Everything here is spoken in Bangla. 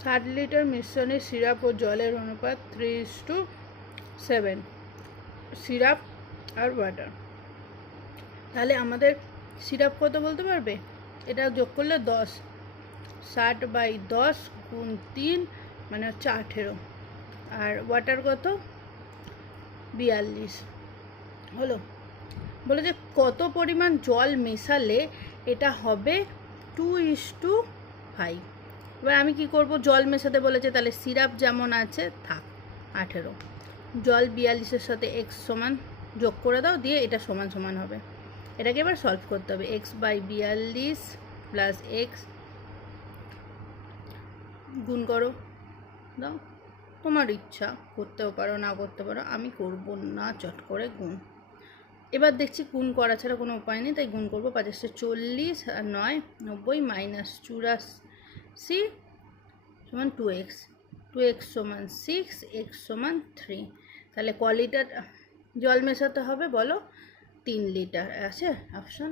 60 লিটার মিশ্রণে সিরাপ ও জলের অনুপাত 3:7, সিরাপ আর ওয়াটার। তাহলে আমাদের সিরাপ কত বলতে পারবে? এটা যোগ করলে 10, 60/10 গুণ 3 মানে হচ্ছে 18, আর ওয়াটার কত? 42 হলো। বলে যে কত পরিমাণ জল মেশালে এটা হবে 2:5। এবার আমি কি করব? জল মেশাতে বলেছে, তাহলে সিরাপ যেমন আছে থাক 18, জল 42-এর সাথে x সমান যোগ করে দাও, দিয়ে এটা সমান সমান হবে। এটাকে এবার সলভ করতে হবে। x/42 প্লাস x গুণ করো, দাও, তোমার ইচ্ছা, করতেও পারো না করতে পারো, আমি করব না, চট করে গুণ। এবার দেখছি গুণ করা ছাড়া কোনো উপায় নেই, তাই গুণ করবো। 540 আর 9 90 মাইনাস 84 সমান 2x, 2x সমান 6, x সমান 3। তাহলে ক লিটার জল মেশাতে হবে বলো? 3 লিটার আছে অপশান।